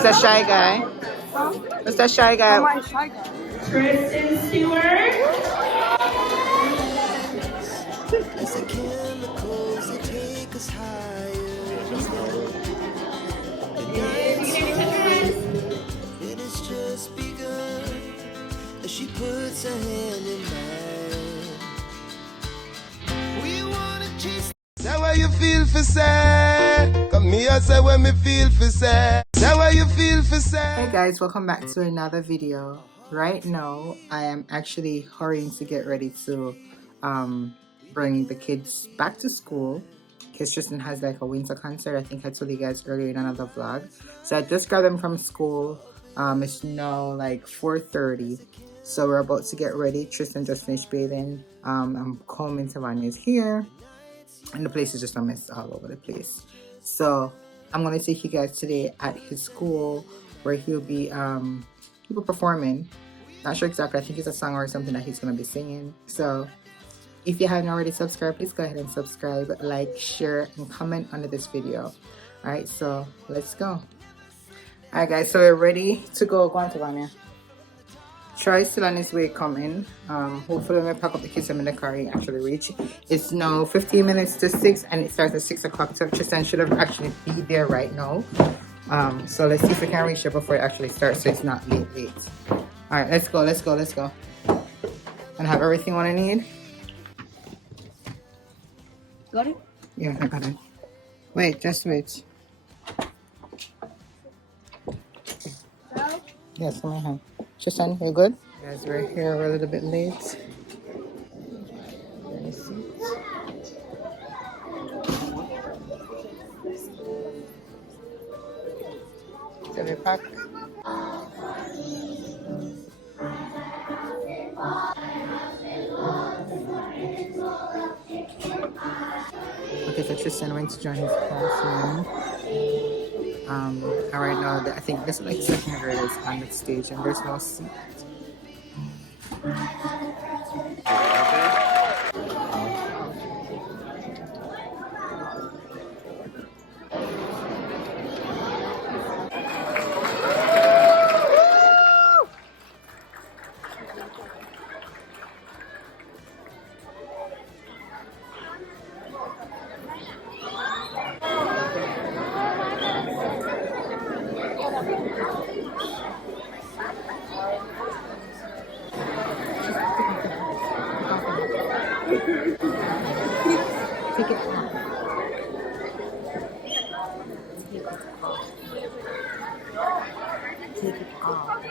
Who's that shy guy? Who's that shy guy? Kristen Stewart. She puts her hand in mine. We wanna chase. Say what you feel for say. Come here, say what me feel for say. Say what you feel for say. Hey guys, welcome back to another video. Right now, I am actually hurrying to get ready to bring the kids back to school because Tristan has like a winter concert. I think I told you guys earlier in another vlog. So I just grabbed them from school. It's now like 4:30. So we're about to get ready. Tristan just finished bathing. I'm combing Tavanya's here. And the place is just a mess all over the place. So I'm going to take you guys today at his school where he'll be performing. Not sure exactly. I think it's a song or something that he's going to be singing. So if you haven't already subscribed, please go ahead and subscribe, like, share, and comment under this video. Alright, so let's go. Alright guys, so we're ready to go. Go on, Tavania. Troy's still on his way coming. Hopefully when we pack up the kids, I'm in the car, he actually reach. It's now 15 minutes to 6 and it starts at 6 o'clock. So Tristan should have actually be there right now. So let's see if we can reach it before it actually starts so it's not late. Alright, let's go. And have everything what I need. Got it? Yeah, I got it. Wait, just wait. Yes, come here. Tristan, you good? Guys, we're here. We're a little bit late. Let me see. Shall we pack? Okay, so Tristan went to join his classroom. And right now, I think this is like second graders on the stage, and there's no seat. Take it off. Take it off.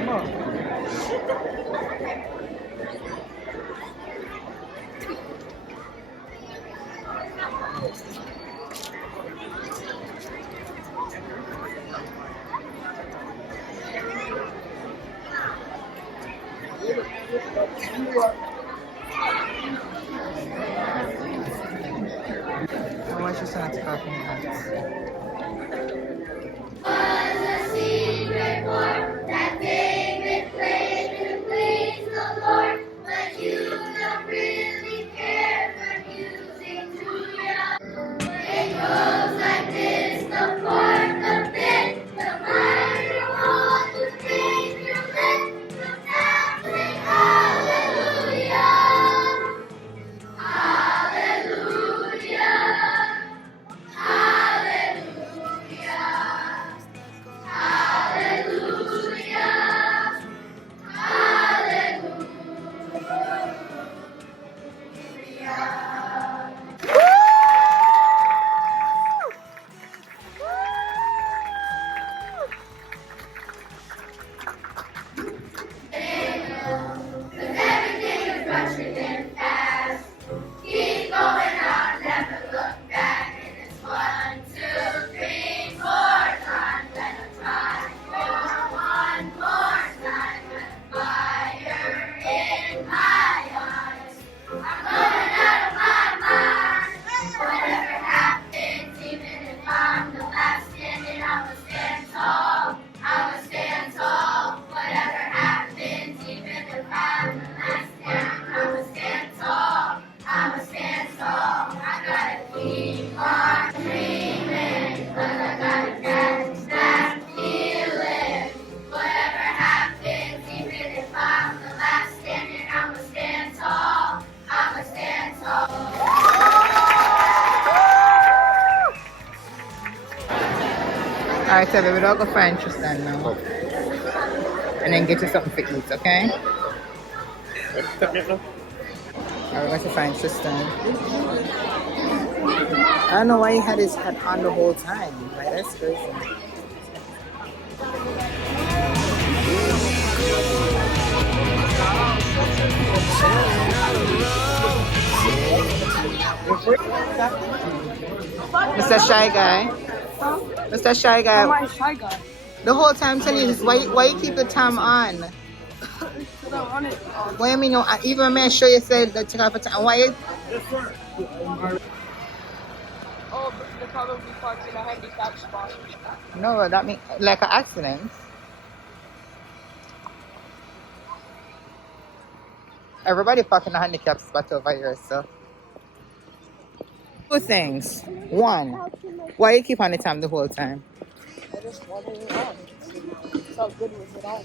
Come on. I want your son to cough in your hands. That David prayed to please the Lord, but you don't really care for music, do ya? It goes like this, the fourth, the fifth, the minor on the major lift, the now sing hallelujah, hallelujah, hallelujah, hallelujah, hallelujah. Everything is rushing in fast. Keep going on, never look back. And it's 1, 2, 3, 4 times and a try. For one more time and fire in my eyes. I'm going out of my mind. Whatever happens, even if I'm the last standing, I'ma stand tall. I'ma stand tall. Whatever happens, even if I'm the last stand, I'ma stand tall. I'ma stand tall. I gotta keep on dreaming, 'cause I gotta catch that feeling. Whatever happens, even if I'm the last standing, I'ma stand tall. I'ma stand tall. Alright, so baby, we'll go find Tristan now. And then get you something to eat, okay? Alright, we're going to find Tristan. I don't know why he had his hat on the whole time. Like, that's crazy. Mr. Shy Guy. Mr. Shy Guy. Why Shy Guy? The whole time telling you this, why you keep the time on? Because I want it on. Why I mean, no, even when I show you said that take off the time, why you? Oh, they're probably parked in a handicap spot. No, that mean like an accident. Everybody parking a handicap spot over here, so. Two things. One, why you keep on the time the whole time? I just want it on. It felt good with it on.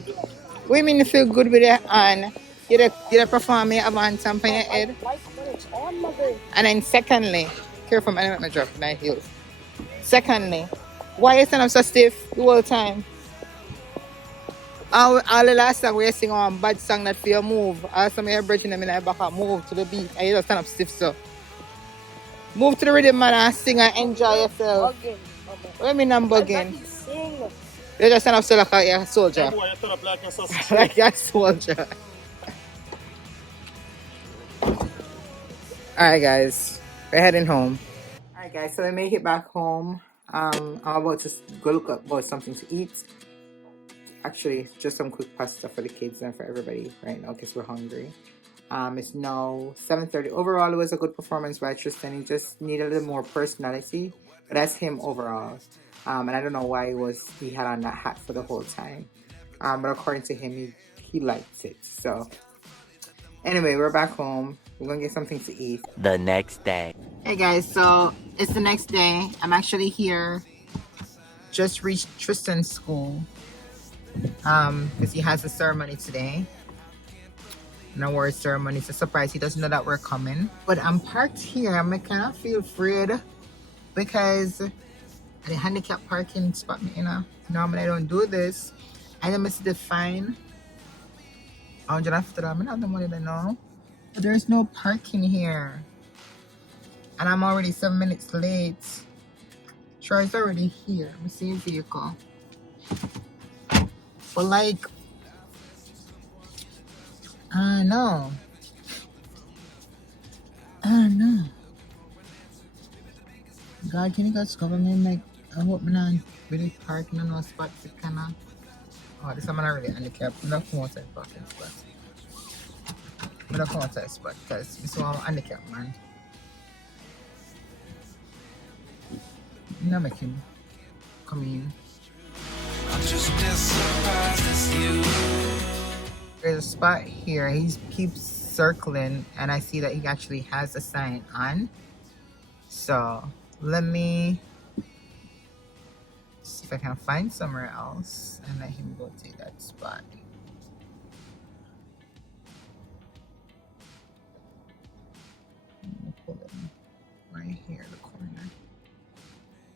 What do you mean you feel good with it on? You perform you have on top of your head? Like when it's on, mother. And then secondly, careful, I let me drop my heels. Secondly, why you stand up so stiff the whole time? All the last song we sing on bad song that for your move. All some of your bridging them in the back and move to the beat and you just stand up stiff so. Move to the rhythm man and sing and enjoy yourself. Bugging, mama. What do you mean I'm bugging? I sing. You just stand up still like a soldier. Boy, you turn up like a sausage. Like a soldier. Alright guys, we're heading home. Alright guys, so we make it back home. I'm about to go look up about something to eat. Actually, just some quick pasta for the kids and for everybody right now because we're hungry. It's now 7:30. Overall, it was a good performance by Tristan. He just needed a little more personality, but that's him overall. And I don't know why he had on that hat for the whole time. But according to him, he liked it. So anyway, we're back home. We're gonna get something to eat. The next day. Hey guys, so it's the next day. I'm actually here. Just reached Tristan's school. Because he has a ceremony today. An award ceremony. It's a surprise. He doesn't know that we're coming. But I'm parked here. I kind of feel afraid because the handicap parking spot, you know. Normally I don't do this. I don't miss the fine. $150. I don't have the money to know. But there's no parking here. And I'm already 7 minutes late. Sure, it's already here. Let me see his vehicle. But like, No. No. God, can you guys cover me? Like, I hope I'm not really parking on no spot to kind of. Oh, this I'm not really handicapped. I'm not come outside parking spot. I'm not come outside spot because this one I'm handicapped, man. No, make him come in. I'm just as surprised as you. There's a spot here. He keeps circling, and I see that he actually has a sign on. So let me see if I can find somewhere else and let him go to that spot. Pull it right here, the corner.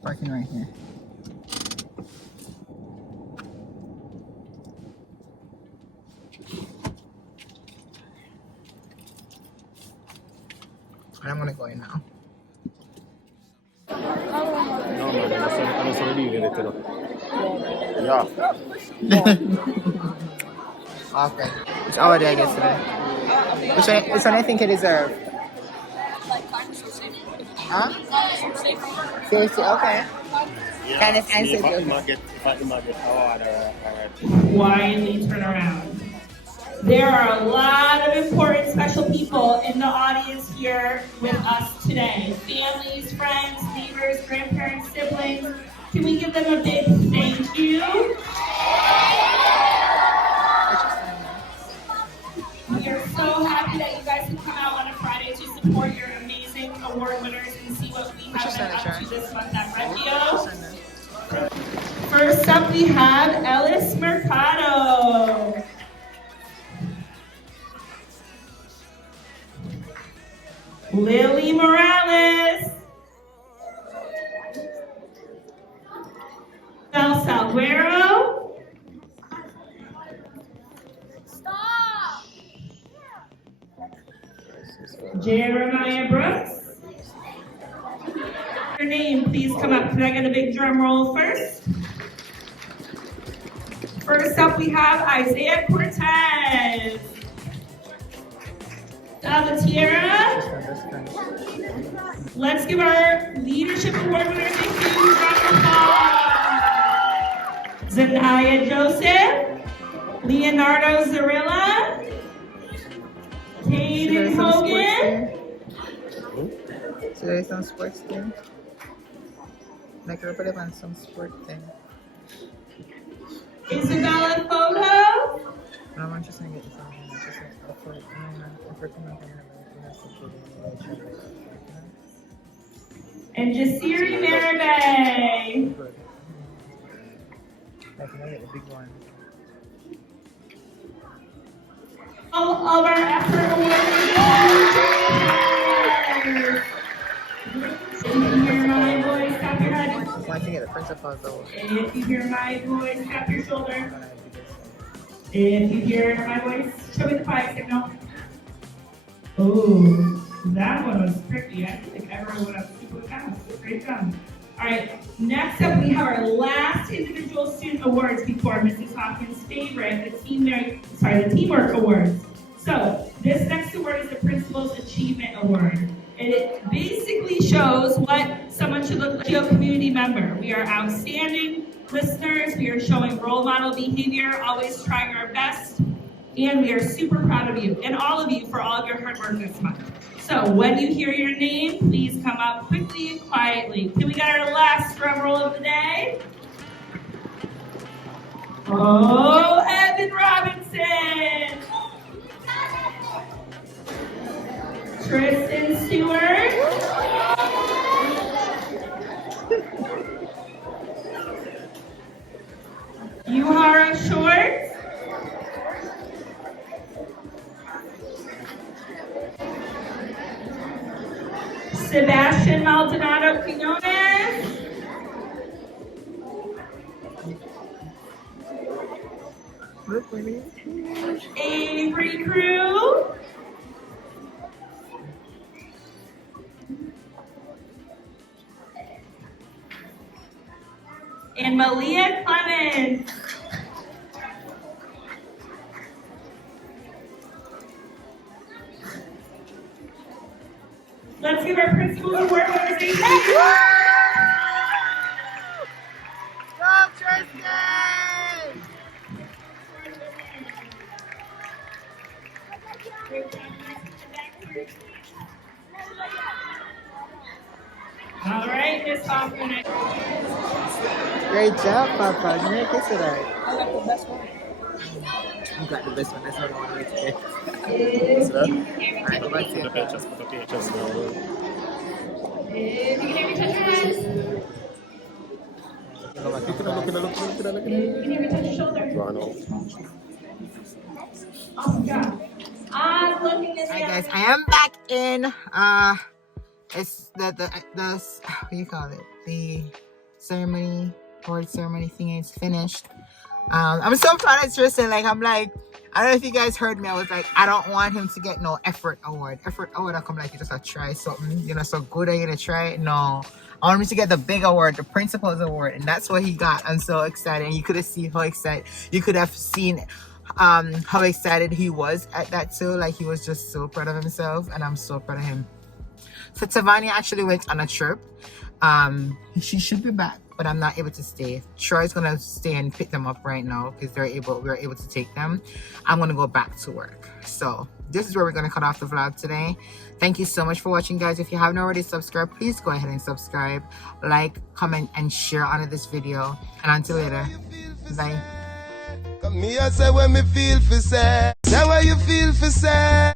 Parking right here. And I'm gonna go in now. No, man, I don't want to leave it. Yeah. Okay. Which hour did I get today? Which one I think I deserve? Huh? Safety, okay. Kindness and safety. If I get order, Quietly turn around. There are a lot of important special people in the audience here with us today. Families, friends, neighbors, grandparents, siblings. Can we give them a big thank you? We are so happy that you guys could come out on a Friday to support your amazing award winners and see what we have been up to this month at Reggio. First up, we have Ellis Mercado. Lily Morales. Bel Salguero. Stop! Jeremiah Brooks. Your name, please come up. Can I get a big drum roll first? First up, we have Isaiah Cortez. Salvatierra. Let's give our Leadership Award winners a huge round of applause. Zanaya Joseph. Leonardo Zarilla. Caden Hogan. So there's some sports thing. Like a bit on some sport thing. Isabella Fogo. I'm just gonna get this on. And Jasiri Marabay. Like, can I get the big one? All of our effort awards. If you hear my voice, tap your head. I want to get the principal's award. If you hear my voice, tap your shoulder. If you hear my voice, show me the fire signal. Oh, that one was tricky. I think everyone went up super fast. Great job. All right, next up we have our last individual student awards before Mrs. Hopkins' favorite, the Teamwork Awards. So this next award is the Principal's Achievement Award. And it basically shows what someone should look like to a community member. We are outstanding listeners, we are showing role model behavior, always trying our best, and we are super proud of you, and all of you for all of your hard work this month. So when you hear your name, please come up quickly and quietly. Can we get our last drum roll of the day? Oh, Evan Robinson! Tristan Stewart. Yuhara Short. Sebastian Maldonado Quinones. Avery Crew. And Malia Clemens. Let's give our principals a word for the All right, Miss Hoffman. Great job, Papa. Merry Christmas tonight. I like the best one. You got the best one. That's what I want to say. See that? Alright, go back to Put your up your chest, put up your chest now. If you can hear me, touch your hands. Go back Look to at that, look at that, look at that, look at that, look at that. If you can hear me, touch your shoulder. Draw now. Awesome job. I'm looking at Alright guys, I am back in it's the what do you call it? The ceremony, award ceremony thing is finished. I'm so proud of Tristan. Like I'm like, I don't know if you guys heard me. I was like, I don't want him to get no effort award. Effort award, I come like you just gotta try something, you know, so good are you gonna try it? No. I want him to get the big award, the principal's award, and that's what he got. I'm so excited. And you could have seen how excited you could have seen how excited he was at that too. Like he was just so proud of himself, and I'm so proud of him. So Tavania actually went on a trip. She should be back, but I'm not able to stay. Troy's gonna stay and pick them up right now because we're able to take them. I'm gonna go back to work. So this is where we're gonna cut off the vlog today. Thank you so much for watching, guys. If you haven't already subscribed, please go ahead and subscribe, like, comment, and share under this video. And until later, bye. Come here, say when me feel for say what you feel for say.